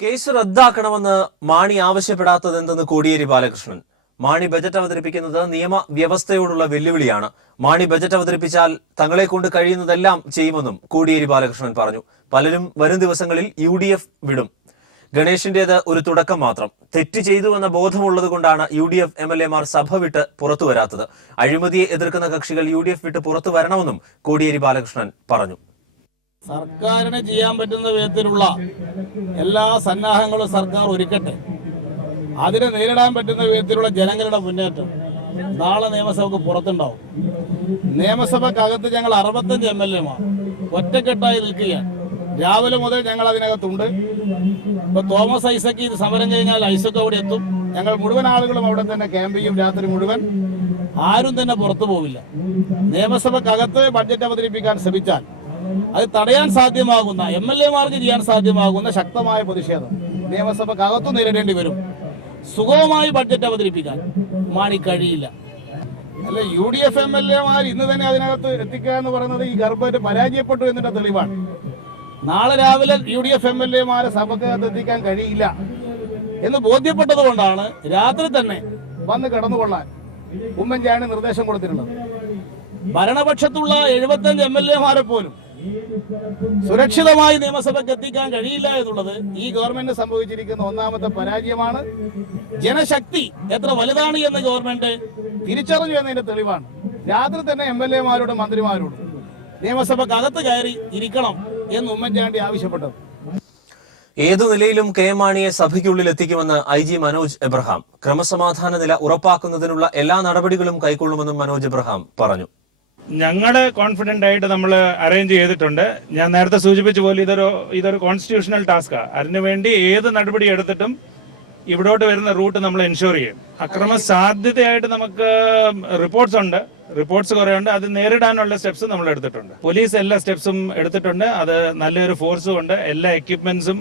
Case റദ്ദാക്കണമെന്ന് Mani ആവശ്യപ്പെടാത്തതെന്തെന്ന് Kodiyeri Balakrishnan. Mani budget അവതരിപ്പിക്കുന്നത് നിയമവ്യവസ്ഥയോടുള്ള വെല്ലുവിളിയാണ്. മാണി ബജറ്റ് അവതരിപ്പിച്ചാൽ തങ്ങളെ കൊണ്ട് കഴിയുന്നതെല്ലാം ചെയ്യുമെന്നും കോടിയേരി ബാലകൃഷ്ണൻ പറഞ്ഞു. പലരും വരും ദിവസങ്ങളിൽ UDF വിടും. ഗണേഷിന്റേത് ഒരു തുടക്കം മാത്രം. തെറ്റ് ചെയ്തുവെന്ന ബോധമുള്ളതുകൊണ്ടാണ് UDF MLA മാർ സഭ വിട്ട് പുറത്തു വരാത്തത്. അഴിമതിയെ എതിർക്കുന്ന കക്ഷികൾ UDF വിട്ട് പുറത്തു വരണമെന്നും കോടിയേരി ബാലകൃഷ്ണൻ പറഞ്ഞു. സർക്കാരിന് ചെയ്യാൻ പറ്റുന്ന വിധത്തിലുള്ള എല്ലാ സന്നാഹങ്ങളും സർക്കാർ ഒരുക്കട്ടെ. അതിനെ നേരിടാൻ പറ്റുന്ന വിധത്തിലുള്ള ജനങ്ങളുടെ മുന്നേറ്റം നാളെ നിയമസഭക്ക് പുറത്തുണ്ടാവും. നിയമസഭക്കകത്ത് ഞങ്ങൾ 65 MLA മാർ ഒറ്റക്കെട്ടായി നിൽക്കുകയാണ്. രാവിലെ മുതൽ ഞങ്ങൾ അതിനകത്തുണ്ട്. ഇപ്പൊ തോമസ് ഐസക്ക് ഇത് സമരം കഴിഞ്ഞാൽ ഐസക്ക് അവിടെ എത്തും. ഞങ്ങൾ മുഴുവൻ ആളുകളും അവിടെ തന്നെ ക്യാമ്പ് ചെയ്യും. രാത്രി മുഴുവൻ ആരും തന്നെ പുറത്തു പോവില്ല. നിയമസഭക്കകത്ത് ബഡ്ജറ്റ് അവതരിപ്പിക്കാൻ ശ്രമിച്ചാൽ അത് തടയാൻ സാധ്യമാകുന്ന MLA മാർക്ക് ചെയ്യാൻ സാധ്യമാകുന്ന ശക്തമായ പ്രതിഷേധം നിയമസഭക്കകത്തു നേരിടേണ്ടി വരും. സുഗമമായി ബഡ്ജറ്റ് അവതരിപ്പിക്കാൻ മാണി കഴിയില്ല. അല്ല, UDF MLA മാർ ഇന്ന് തന്നെ അതിനകത്ത് എത്തിക്കുക എന്ന് പറയുന്നത് ഈ ഗവൺമെന്റ് പരാജയപ്പെട്ടു എന്നതിന്റെ തെളിവാണ്. നാളെ രാവിലെ UDF MLA മാരെ സഭക്കകത്ത് എത്തിക്കാൻ കഴിയില്ല എന്ന് ബോധ്യപ്പെട്ടത് കൊണ്ടാണ് രാത്രി തന്നെ വന്ന് കിടന്നുകൊള്ളാൻ ഉമ്മൻചാണ്ടി നിർദ്ദേശം കൊടുത്തിട്ടുള്ളത്. ഭരണപക്ഷത്തുള്ള 75 MLA മാരെ പോലും സുരക്ഷിതമായി നിയമസഭയ്ക്ക് എത്തിക്കാൻ കഴിയില്ല എന്നുള്ളത് ഈ ഗവൺമെന്റ് സംഭവിച്ചിരിക്കുന്ന ഒന്നാമത്തെ പരാജയമാണ്. ജനശക്തി എത്ര വലുതാണ് എന്ന് ഗവൺമെന്റ് തിരിച്ചറിഞ്ഞു എന്നതിന്റെ തെളിവാണ്. രാത്രി തന്നെ MLA മാരോടും മന്ത്രിമാരോടും നിയമസഭക്കകത്ത് കയറി ഇരിക്കണം എന്ന് ഉമ്മൻചാണ്ടി ആവശ്യപ്പെട്ടത്. ഏതു നിലയിലും കെ മാണിയെ സഭയ്ക്കുള്ളിൽ എത്തിക്കുമെന്ന് IG മനോജ് എബ്രഹാം. ക്രമസമാധാന നില ഉറപ്പാക്കുന്നതിനുള്ള എല്ലാ നടപടികളും കൈക്കൊള്ളുമെന്നും മനോജ് എബ്രഹാം പറഞ്ഞു. ഞങ്ങള് കോൺഫിഡന്റ് ആയിട്ട് നമ്മൾ അറേഞ്ച് ചെയ്തിട്ടുണ്ട്. ഞാൻ നേരത്തെ സൂചിപ്പിച്ച പോലെ ഇതൊരു കോൺസ്റ്റിറ്റ്യൂഷണൽ ടാസ്കാണ്. അതിനുവേണ്ടി ഏത് നടപടി എടുത്തിട്ടും ഇവിടോട്ട് വരുന്ന റൂട്ട് നമ്മൾ എൻഷുർ ചെയ്യും. അക്രമ സാധ്യതയായിട്ട് നമുക്ക് റിപ്പോർട്ട്സ് കുറേ ഉണ്ട്. അത് നേരിടാനുള്ള സ്റ്റെപ്സ് നമ്മൾ എടുത്തിട്ടുണ്ട്. പോലീസ് എല്ലാ സ്റ്റെപ്സും എടുത്തിട്ടുണ്ട്. അത് നല്ലൊരു ഫോഴ്സും ഉണ്ട്. എല്ലാ എക്യുപ്മെന്റ്സും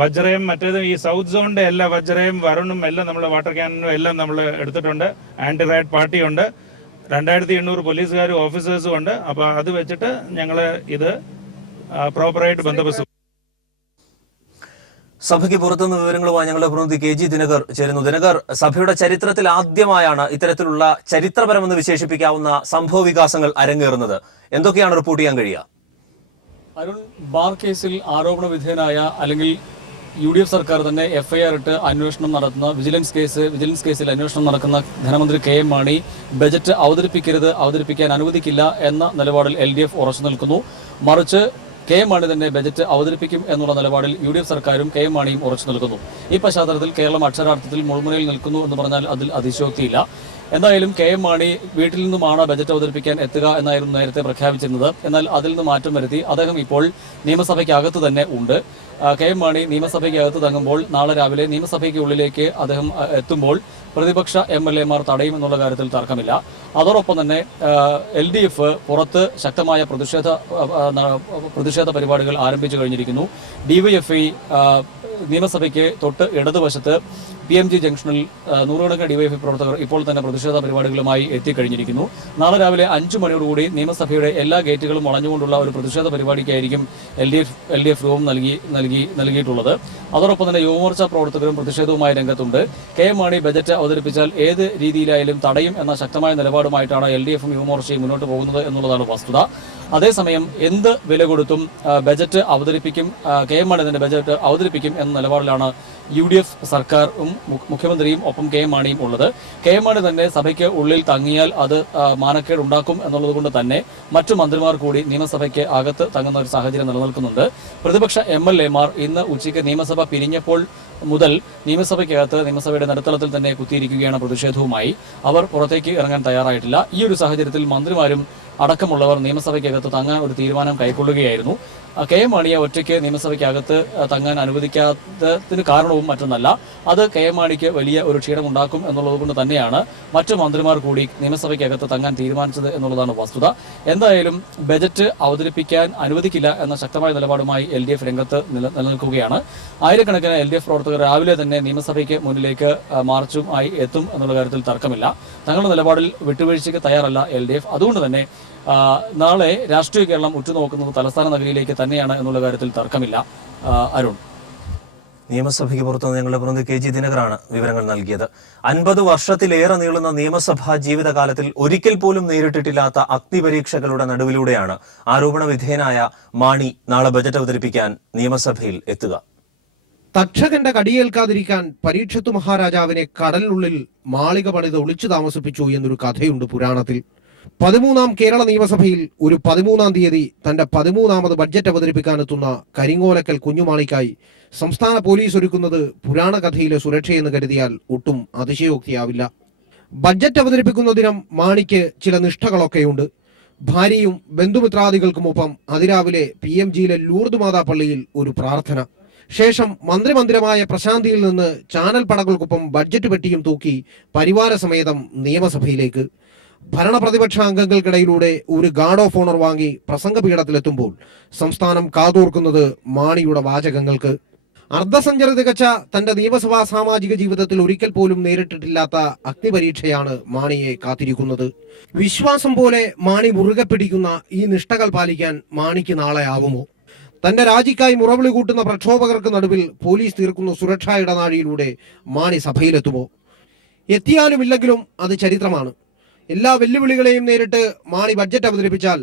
വജ്രയും മറ്റേത് ഈ സൗത്ത് സോണിന്റെ എല്ലാ വജ്രയും വരുണും എല്ലാം നമ്മൾ വാട്ടർ ക്യാനും എല്ലാം നമ്മൾ എടുത്തിട്ടുണ്ട്. Anti right പാർട്ടിയുണ്ട്. 2800 പോലീസുകാരും ഓഫീസേഴ്സും ഉണ്ട്. അപ്പൊ അത് വെച്ചിട്ട് ഞങ്ങൾ ഇത് പ്രോപ്പറായിട്ട് ബന്ദോബസ്ത്. സഭയ്ക്ക് പുറത്തുനിന്ന് വിവരങ്ങളുമായി ഞങ്ങളുടെ പ്രതിനിധി KG ദിനകർ ചേരുന്നു. ദിനകർ, സഭയുടെ ചരിത്രത്തിൽ ആദ്യമായാണ് ഇത്തരത്തിലുള്ള ചരിത്രപരമെന്ന് വിശേഷിപ്പിക്കാവുന്ന സംഭവ വികാസങ്ങൾ അരങ്ങേറുന്നത്. എന്തൊക്കെയാണ് റിപ്പോർട്ട് ചെയ്യാൻ കഴിയുക? അരുൺ, ബാർ കേസിൽ ആരോപണ വിധേയനായ അല്ലെങ്കിൽ UDF സർക്കാർ തന്നെ FIR ഇട്ട് അന്വേഷണം നടത്തുന്ന വിജിലൻസ് കേസിൽ അന്വേഷണം നടക്കുന്ന ധനമന്ത്രി KM മാണി ബജറ്റ് അവതരിപ്പിക്കാൻ അനുവദിക്കില്ല എന്ന നിലപാടിൽ LDF ഉറച്ചു നിൽക്കുന്നു. മറിച്ച് KM മാണി തന്നെ ബജറ്റ് അവതരിപ്പിക്കും എന്നുള്ള നിലപാടിൽ UDF സർക്കാരും KM മാണിയും ഉറച്ചു നിൽക്കുന്നു. ഈ പശ്ചാത്തലത്തിൽ കേരളം അക്ഷരാർത്ഥത്തിൽ മുൾമുനയിൽ നിൽക്കുന്നു എന്ന് പറഞ്ഞാൽ അതിൽ അതിശയോക്തിയില്ല. എന്തായാലും KM മാണി വീട്ടിൽ നിന്നുമാണ് ബജറ്റ് അവതരിപ്പിക്കാൻ എത്തുക എന്നായിരുന്നു നേരത്തെ പ്രഖ്യാപിച്ചിരുന്നത്. എന്നാൽ അതിൽ നിന്ന് മാറ്റം വരുത്തി അദ്ദേഹം ഇപ്പോൾ നിയമസഭയ്ക്കകത്ത് തന്നെ ഉണ്ട്. KM മാണി നിയമസഭയ്ക്കകത്ത് തങ്ങുമ്പോൾ നാളെ രാവിലെ നിയമസഭയ്ക്ക് ഉള്ളിലേക്ക് അദ്ദേഹം എത്തുമ്പോൾ പ്രതിപക്ഷ MLA മാർ തടയുമെന്നുള്ള കാര്യത്തിൽ തർക്കമില്ല. അതോടൊപ്പം തന്നെ LDF പുറത്ത് ശക്തമായ പ്രതിഷേധ പരിപാടികൾ ആരംഭിച്ചു കഴിഞ്ഞിരിക്കുന്നു. DYFI നിയമസഭയ്ക്ക് തൊട്ട് ഇടതുവശത്ത് PMG ജംഗ്ഷനിൽ നൂറുകണക്കിന് DYFI പ്രവർത്തകർ ഇപ്പോൾ തന്നെ പ്രതിഷേധ പരിപാടികളുമായി എത്തിക്കഴിഞ്ഞിരിക്കുന്നു. നാളെ രാവിലെ 5 മണിയോടുകൂടി നിയമസഭയുടെ എല്ലാ ഗേറ്റുകളും വളഞ്ഞുകൊണ്ടുള്ള ഒരു പ്രതിഷേധ പരിപാടിക്കായിരിക്കും LDF രൂപം നൽകിയിട്ടുള്ളത്. അതോടൊപ്പം തന്നെ യുവമോർച്ച പ്രവർത്തകരും പ്രതിഷേധവുമായി രംഗത്തുണ്ട്. KM മാണി ബജറ്റ് അവതരിപ്പിച്ചാൽ ഏത് രീതിയിലായാലും തടയും എന്ന ശക്തമായ നിലപാടുമായിട്ടാണ് LDFും യുവമോർച്ചയും മുന്നോട്ട് പോകുന്നത് എന്നുള്ളതാണ് വസ്തുത. അതേസമയം എന്ത് വില കൊടുത്തും ബജറ്റ് അവതരിപ്പിക്കും, KM മാണി തന്നെ ബജറ്റ് അവതരിപ്പിക്കും എന്ന നിലപാടിലാണ് UDF സർക്കാരും മുഖ്യമന്ത്രിയും ഒപ്പം KM മാണിയും ഉള്ളത്. KM മാണി തന്നെ സഭയ്ക്ക് ഉള്ളിൽ തങ്ങിയാൽ അത് മാനക്കേട് ഉണ്ടാക്കും എന്നുള്ളത് കൊണ്ട് തന്നെ മറ്റു മന്ത്രിമാർ കൂടി നിയമസഭയ്ക്ക് അകത്ത് തങ്ങുന്ന ഒരു സാഹചര്യം നിലനിൽക്കുന്നുണ്ട്. പ്രതിപക്ഷ MLA മാർ ഇന്ന് ഉച്ചയ്ക്ക് നിയമസഭ പിരിഞ്ഞപ്പോൾ മുതൽ നിയമസഭയുടെ നടുത്തളത്തിൽ തന്നെ കുത്തിയിരിക്കുകയാണ് പ്രതിഷേധവുമായി. അവർ പുറത്തേക്ക് ഇറങ്ങാൻ തയ്യാറായിട്ടില്ല. ഈ ഒരു സാഹചര്യത്തിൽ മന്ത്രിമാരും അടക്കമുള്ളവർ നിയമസഭയ്ക്കകത്ത് തങ്ങാൻ ഒരു തീരുമാനം കൈക്കൊള്ളുകയായിരുന്നു. KM മാണിയെ ഒറ്റയ്ക്ക് നിയമസഭയ്ക്കകത്ത് തങ്ങാൻ അനുവദിക്കാത്തതിന് കാരണവും മറ്റൊന്നല്ല, അത് KM മാണിക്ക് വലിയ ഒരു ക്ഷീണമുണ്ടാക്കും എന്നുള്ളത് കൊണ്ട് തന്നെയാണ് മറ്റു മന്ത്രിമാർ കൂടി നിയമസഭയ്ക്കകത്ത് തങ്ങാൻ തീരുമാനിച്ചത് എന്നുള്ളതാണ് വസ്തുത. എന്തായാലും ബജറ്റ് അവതരിപ്പിക്കാൻ അനുവദിക്കില്ല എന്ന ശക്തമായ നിലപാടുമായി LDF രംഗത്ത് നിലനിൽക്കുകയാണ്. ആയിരക്കണക്കിന് LDF പ്രവർത്തകർ രാവിലെ തന്നെ നിയമസഭയ്ക്ക് മുന്നിലേക്ക് മാർച്ചുമായി എത്തും എന്നുള്ള കാര്യത്തിൽ തർക്കമില്ല. തങ്ങളുടെ നിലപാടിൽ വിട്ടുവീഴ്ചയ്ക്ക് തയ്യാറല്ല LDF. അതുകൊണ്ട് തന്നെ നാളെ രാഷ്ട്രീയ കേരളം ഉറ്റുനോക്കുന്നത് തലസ്ഥാന നഗരിയിലേക്ക് തന്നെയാണ് എന്നുള്ള കാര്യത്തിൽ തർക്കമില്ല. അരുൺ. നിയമസഭയ്ക്ക് പുറത്തുനിന്ന് ഞങ്ങളുടെ പ്രതിനിധി കെ ജി ദിനകറാണ് വിവരങ്ങൾ നൽകിയത്. 50 വർഷത്തിലേറെ നീളുന്ന നിയമസഭാ ജീവിതകാലത്തിൽ ഒരിക്കൽ പോലും നേരിട്ടിട്ടില്ലാത്ത അഗ്നിപരീക്ഷകളുടെ നടുവിലൂടെയാണ് ആരോപണ വിധേയനായ മാണി നാളെ ബജറ്റ് അവതരിപ്പിക്കാൻ നിയമസഭയിൽ എത്തുക. തക്ഷകന്റെ കടിയേൽക്കാതിരിക്കാൻ പരീക്ഷത്തു മഹാരാജാവിനെ കടലിനുള്ളിൽ മാളിക പണിത് ഒളിച്ചു താമസിപ്പിച്ചു എന്നൊരു കഥയുണ്ട് പുരാണത്തിൽ. 13ാം കേരള നിയമസഭയിൽ ഒരു 13ാം തീയതി തന്റെ 13ാമത് ബഡ്ജറ്റ് അവതരിപ്പിക്കാനെത്തുന്ന കരിങ്ങോലക്കൽ കുഞ്ഞുമാണിക്കായി സംസ്ഥാന പോലീസ് ഒരുക്കുന്നത് പുരാണ കഥയിലെ സുരക്ഷയെന്ന് കരുതിയാൽ ഒട്ടും അതിശയോക്തിയാവില്ല. ബഡ്ജറ്റ് അവതരിപ്പിക്കുന്ന ദിനം മാണിക്ക് ചില നിഷ്ഠകളൊക്കെയുണ്ട്. ഭാര്യയും ബന്ധുമിത്രാദികൾക്കുമൊപ്പം അതിരാവിലെ PMGയിലെ ലൂർദ് മാതാ പള്ളിയിൽ ഒരു പ്രാർത്ഥന. ശേഷം മന്ത്രിമന്ദിരമായ പ്രശാന്തിയിൽ നിന്ന് ചാനൽ പടകൾക്കൊപ്പം ബഡ്ജറ്റ് പെട്ടിയും തൂക്കി പരിവാരസമേതം നിയമസഭയിലേക്ക്. ഭരണപ്രതിപക്ഷ അംഗങ്ങൾക്കിടയിലൂടെ ഒരു ഗാർഡ് ഓഫ് ഓണർ വാങ്ങി പ്രസംഗപീഠത്തിലെത്തുമ്പോൾ സംസ്ഥാനം കാതോർക്കുന്നത് മാണിയുടെ വാചകങ്ങൾക്ക്. അർദ്ധസഞ്ചറി തികച്ച തന്റെ നിയമസഭാ സാമാജിക ജീവിതത്തിൽ ഒരിക്കൽ പോലും നേരിട്ടിട്ടില്ലാത്ത അഗ്നിപരീക്ഷയാണ് മാണിയെ കാത്തിരിക്കുന്നത്. വിശ്വാസം പോലെ മാണി മുറുകെ പിടിക്കുന്ന ഈ നിഷ്ഠകൾ പാലിക്കാൻ മാണിക്ക് നാളെ ആവുമോ? തന്റെ രാജിക്കായി മുറവിളി കൂട്ടുന്ന പ്രക്ഷോഭകർക്ക് നടുവിൽ പോലീസ് തീർക്കുന്ന സുരക്ഷാ ഇടനാഴിയിലൂടെ മാണി സഭയിലെത്തുമോ? എത്തിയാലും ഇല്ലെങ്കിലും അത് ചരിത്രമാണ്. എല്ലാ വെല്ലുവിളികളെയും നേരിട്ട് മാണി ബഡ്ജറ്റ് അവതരിപ്പിച്ചാൽ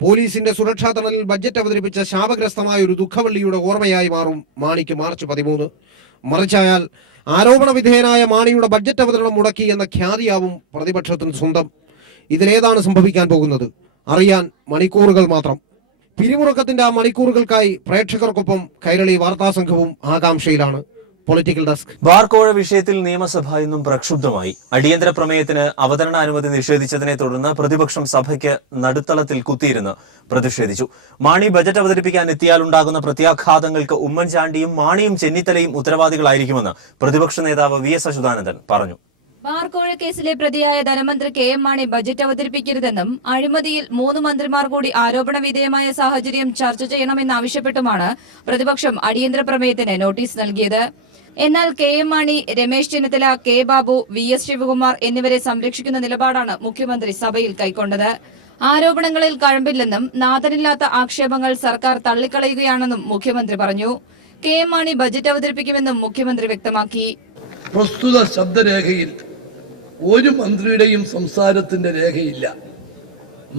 പോലീസിന്റെ സുരക്ഷാ തണലിൽ ബഡ്ജറ്റ് അവതരിപ്പിച്ച ശാപഗ്രസ്തമായ ഒരു ദുഃഖവള്ളിയുടെ ഓർമ്മയായി മാറും മാണിക്ക് മാർച്ച് 13. മറിച്ചായാൽ ആരോപണ വിധേയനായ മാണിയുടെ ബഡ്ജറ്റ് അവതരണം മുടക്കി എന്ന ഖ്യാതിയാവും പ്രതിപക്ഷത്തിന് സ്വന്തം. ഇതിലേതാണ് സംഭവിക്കാൻ പോകുന്നത് അറിയാൻ മണിക്കൂറുകൾ മാത്രം. പിരിമുറുക്കത്തിന്റെ ആ മണിക്കൂറുകൾക്കായി പ്രേക്ഷകർക്കൊപ്പം കൈരളി വാർത്താസംഘവും ആകാംക്ഷയിലാണ്. Political desk. ബാർക്കോഴ വിഷയത്തിൽ നിയമസഭ ഇന്നും പ്രക്ഷുബ്ധമായി. അടിയന്തര പ്രമേയത്തിന് അവതരണാനുമതി നിഷേധിച്ചതിനെ തുടർന്ന് പ്രതിപക്ഷം സഭയ്ക്ക് നടുത്തളത്തിൽ കുത്തിയിരുന്ന് പ്രതിഷേധിച്ചു. മാണി ബജറ്റ് അവതരിപ്പിക്കാൻ എത്തിയാലുണ്ടാകുന്ന പ്രത്യാഘാതങ്ങൾക്ക് ഉമ്മൻചാണ്ടിയും മാണിയും ചെന്നിത്തലയും ഉത്തരവാദികളായിരിക്കുമെന്ന് പ്രതിപക്ഷ നേതാവ് VS അച്യുതാനന്ദൻ പറഞ്ഞു. ബാർക്കോഴ കേസിലെ പ്രതിയായ ധനമന്ത്രി KM മാണി ബജറ്റ് അവതരിപ്പിക്കരുതെന്നും അഴിമതിയിൽ 3 മന്ത്രിമാർ കൂടി ആരോപണ വിധേയമായ സാഹചര്യം ചർച്ച ചെയ്യണമെന്നാവശ്യപ്പെട്ടുമാണ് പ്രതിപക്ഷം അടിയന്തര പ്രമേയത്തിന് നോട്ടീസ് നൽകിയത്. എന്നാൽ KM Mani, Ramesh Chennithala, K Babu, VS Shivakumar എന്നിവരെ സംരക്ഷിക്കുന്ന നിലപാടാണ് മുഖ്യമന്ത്രി സഭയിൽ കൈക്കൊണ്ടത്. ആരോപണങ്ങളിൽ കഴമ്പില്ലെന്നും നാഥനില്ലാത്ത ആക്ഷേപങ്ങൾ സർക്കാർ തള്ളിക്കളയുകയാണെന്നും മുഖ്യമന്ത്രി പറഞ്ഞു. KM മാണി ബജറ്റ് അവതരിപ്പിക്കുമെന്നും മുഖ്യമന്ത്രി വ്യക്തമാക്കി. പ്രസ്തുത ശബ്ദരേഖയിൽ ഒരു മന്ത്രിയുടെയും സംസാരത്തിന്റെ രേഖയില്ല.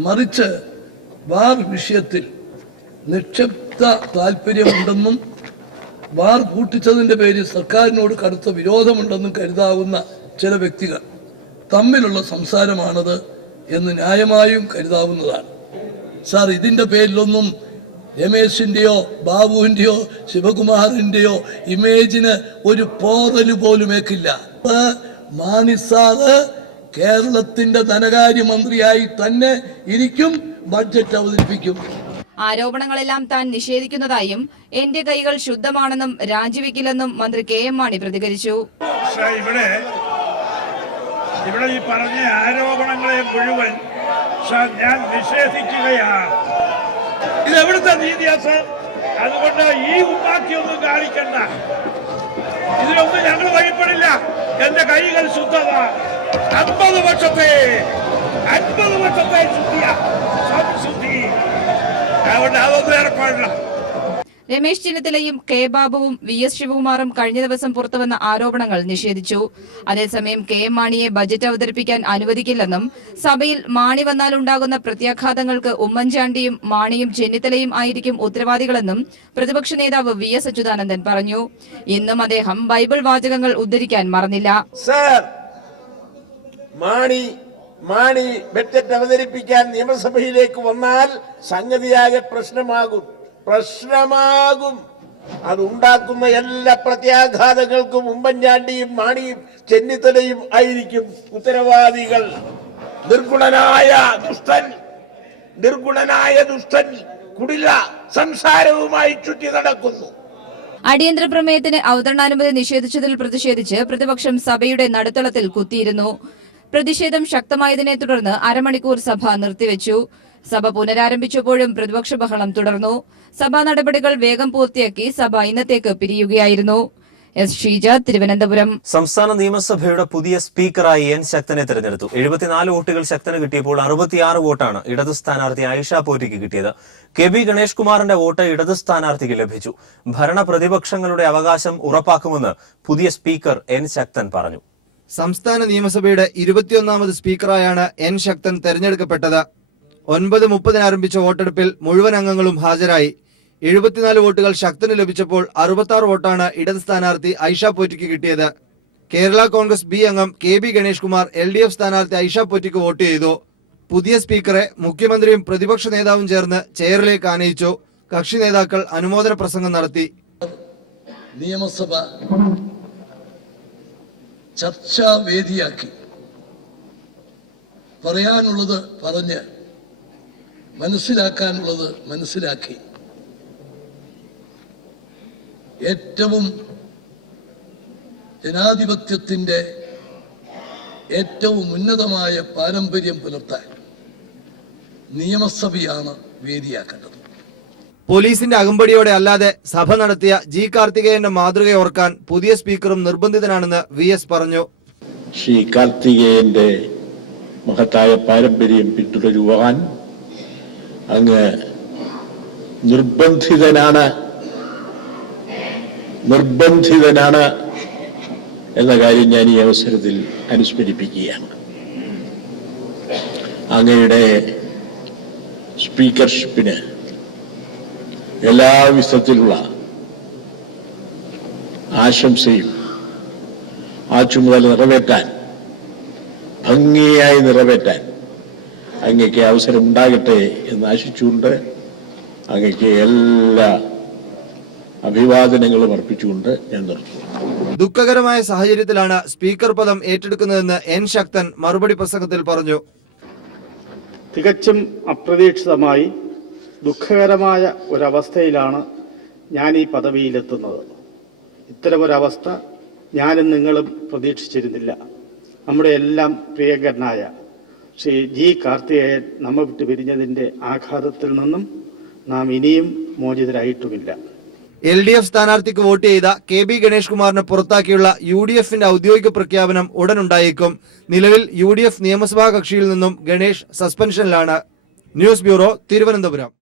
മറിച്ച് ബാർ വിഷയത്തിൽ നിക്ഷിപ്ത താല്പര്യമുണ്ടെന്നും ബാർ പൂട്ടിച്ചതിന്റെ പേരിൽ സർക്കാരിനോട് കടുത്ത വിരോധമുണ്ടെന്നും കരുതാവുന്ന ചില വ്യക്തികൾ തമ്മിലുള്ള സംസാരമാണത് എന്ന് ന്യായമായും കരുതാവുന്നതാണ്. സാർ, ഇതിന്റെ പേരിലൊന്നും രമേശിന്റെയോ ബാബുവിന്റെയോ ശിവകുമാറിന്റെയോ ഇമേജിന് ഒരു പോറല് പോലും ഏക്കില്ല. മാണി സാറ് കേരളത്തിന്റെ ധനകാര്യമന്ത്രിയായി തന്നെ ഇരിക്കും, ബഡ്ജറ്റ് അവതരിപ്പിക്കും. ആരോപണങ്ങളെല്ലാം താൻ നിഷേധിക്കുന്നതായും എന്റെ കൈകൾ ശുദ്ധമാണെന്നും രാജിവെക്കില്ലെന്നും മന്ത്രി KM മാണി പ്രതികരിച്ചു. ഇവിടെ ഈ പറഞ്ഞ ആരോപണങ്ങളെ മുഴുവൻ ഞാൻ നിഷേധിക്കുകയാണ്. ഇതെവിടുത്തെ നീതിയാ സർ? അതുകൊണ്ട് ഈ ഉമ്മാക്കിയൊന്നും കാണിക്കണ്ട. ഇതിലൊന്നും ഞങ്ങൾ വഴിപ്പെടില്ല. എന്റെ കൈകൾ ശുദ്ധമാ. 50 വർഷത്തെ ശുദ്ധിയാ, സംശുദ്ധി. അതുകൊണ്ട് അതൊന്നും ഏർപ്പാടില്ല. രമേശ് ചെന്നിത്തലയും K ബാബുവും VS ശിവകുമാറും കഴിഞ്ഞ ദിവസം പുറത്തുവന്ന ആരോപണങ്ങൾ നിഷേധിച്ചു. അതേസമയം KM മാണിയെ ബജറ്റ് അവതരിപ്പിക്കാൻ അനുവദിക്കില്ലെന്നും സഭയിൽ മാണി വന്നാൽ ഉണ്ടാകുന്ന പ്രത്യാഘാതങ്ങൾക്ക് ഉമ്മൻചാണ്ടിയും മാണിയും ചെന്നിത്തലയും ആയിരിക്കും ഉത്തരവാദികളെന്നും പ്രതിപക്ഷ നേതാവ് VS അച്യുതാനന്ദൻ പറഞ്ഞു. ഇന്നും അദ്ദേഹം ബൈബിൾ വാചകങ്ങൾ ഉദ്ധരിക്കാൻ മറന്നില്ല. സർ, മാണി ബജറ്റ് അവതരിപ്പിക്കാൻ നിയമസഭയിലേക്ക് വന്നാൽ സംഗതിയാകെ പ്രശ്നമാകും. അതുണ്ടാക്കുന്ന എല്ലാ പ്രത്യാഘാതങ്ങൾക്കും ഉമ്മൻചാണ്ടിയും മാണിയും ചെന്നിത്തലയും ആയിരിക്കും ഉത്തരവാദികൾ. നിർഗുണനായ ദുഷ്ടൻ കുടില സംസാരവുമായി ചുറ്റി നടക്കുന്നു. അടിയന്തര പ്രമേയത്തിന് അവതരണാനുമതി നിഷേധിച്ചതിൽ പ്രതിഷേധിച്ച് പ്രതിപക്ഷം സഭയുടെ നടുത്തളത്തിൽ കുത്തിയിരുന്നു. പ്രതിഷേധം ശക്തമായതിനെ തുടർന്ന് അരമണിക്കൂർ സഭ നിർത്തിവെച്ചു. സഭ പുനരാരംഭിച്ചപ്പോഴും പ്രതിപക്ഷ ബഹളം തുടർന്നു. സഭാ നടപടികൾ വേഗം പൂർത്തിയാക്കി സഭ ഇന്നത്തേക്ക് പിരിയുകയായിരുന്നു. എസ് ഷീജ, തിരുവനന്തപുരം. സംസ്ഥാന നിയമസഭയുടെ പുതിയ സ്പീക്കറായി എൻ ശക്തനെ തെരഞ്ഞെടുത്തു. 74 വോട്ടുകൾ ശക്തന് കിട്ടിയപ്പോൾ 66 വോട്ടാണ് ഇടത് സ്ഥാനാർത്ഥി ആയിഷ പോറ്റിക്ക് കിട്ടിയത്. കെ ബി ഗണേഷ് കുമാറിന്റെ വോട്ട് ഇടത് സ്ഥാനാർത്ഥിക്ക് ലഭിച്ചു. ഭരണ പ്രതിപക്ഷങ്ങളുടെ അവകാശം ഉറപ്പാക്കുമെന്ന് പുതിയ സ്പീക്കർ എൻ ശക്തൻ പറഞ്ഞു. സംസ്ഥാന നിയമസഭയുടെ 21ാമത് സ്പീക്കറായാണ് എൻ ശക്തൻ തെരഞ്ഞെടുക്കപ്പെട്ടത്. 9:30 ആരംഭിച്ച വോട്ടെടുപ്പിൽ മുഴുവൻ അംഗങ്ങളും ഹാജരായി. 74 വോട്ടുകൾ ശക്തന് ലഭിച്ചപ്പോൾ 66 വോട്ടാണ് ഇടത് സ്ഥാനാർത്ഥി ഐഷ പോറ്റിക്ക് കിട്ടിയത്. കേരള കോൺഗ്രസ് ബി അംഗം K B Ganesh Kumar LDF സ്ഥാനാർത്ഥി ഐഷ പോറ്റിക്ക് വോട്ട് ചെയ്തു. പുതിയ സ്പീക്കറെ മുഖ്യമന്ത്രിയും പ്രതിപക്ഷ നേതാവും ചേർന്ന് ചെയറിലേക്ക് ആനയിച്ചു. കക്ഷി നേതാക്കൾ അനുമോദന പ്രസംഗം നടത്തി. നിയമസഭ ചർച്ചാ വേദിയാക്കി, പറയാനുള്ളത് പറഞ്ഞ് മനസ്സിലാക്കാനുള്ളത് മനസ്സിലാക്കി, ഏറ്റവും ജനാധിപത്യത്തിൻ്റെ ഏറ്റവും ഉന്നതമായ പാരമ്പര്യം പുലർത്താൻ നിയമസഭയാണ് വേദിയാക്കേണ്ടത്. പോലീസിന്റെ അകമ്പടിയോടെ അല്ലാതെ സഭ നടത്തിയ ജി കാർത്തികേയന്റെ മാതൃകയോർക്കാൻ പുതിയ സ്പീക്കറും നിർബന്ധിതനാണെന്ന് VS പറഞ്ഞു. ശ്രീ കാർത്തികേയന്റെ മഹത്തായ പാരമ്പര്യം പിന്തുടരുവാൻ അങ്ങ് നിർബന്ധിതനാണ് എന്ന കാര്യം ഞാൻ ഈ അവസരത്തിൽ അനുസ്മരിപ്പിക്കുകയാണ്. അങ്ങയുടെ സ്പീക്കർഷിപ്പിന് എല്ലാ വിധത്തിലുള്ള ആശംസയും ആ ചുമതല നിറവേറ്റാൻ, ഭംഗിയായി നിറവേറ്റാൻ അങ്ങയ്ക്ക് അവസരം ഉണ്ടാകട്ടെ എന്ന് ആശിച്ചുകൊണ്ട് അങ്ങയ്ക്ക് എല്ലാ അഭിവാദനങ്ങളും അർപ്പിച്ചുകൊണ്ട് ഞാൻ നിർത്തുന്നു. ദുഃഖകരമായ സാഹചര്യത്തിലാണ് സ്പീക്കർ പദം ഏറ്റെടുക്കുന്നതെന്ന് എൻ ശക്തൻ മറുപടി പ്രസംഗത്തിൽ പറഞ്ഞു. തികച്ചും അപ്രതീക്ഷിതമായി ദുഃഖകരമായ ഒരവസ്ഥയിലാണ് ഞാൻ ഈ പദവിയിലെത്തുന്നത്. ഇത്തരമൊരവസ്ഥ ഞാനും നിങ്ങളും പ്രതീക്ഷിച്ചിരുന്നില്ല. നമ്മുടെ എല്ലാം പ്രിയങ്കരനായ ശ്രീ ജി കാർത്തികേയൻ നമ്മെ വിട്ട് പിരിഞ്ഞതിൻ്റെ ആഘാതത്തിൽ നിന്നും നാം ഇനിയും മോചിതരായിട്ടുമില്ല. LDF സ്ഥാനാർത്ഥിക്ക് വോട്ട് ചെയ്ത കെ ബി ഗണേഷ് കുമാറിനെ പുറത്താക്കിയുള്ള UDFന്റെ ഔദ്യോഗിക പ്രഖ്യാപനം ഉടനുണ്ടായേക്കും. നിലവിൽ UDF നിയമസഭാ കക്ഷിയിൽ നിന്നും ഗണേഷ് സസ്പെൻഷനിലാണ്. News bureau, Thiruvananthapuram.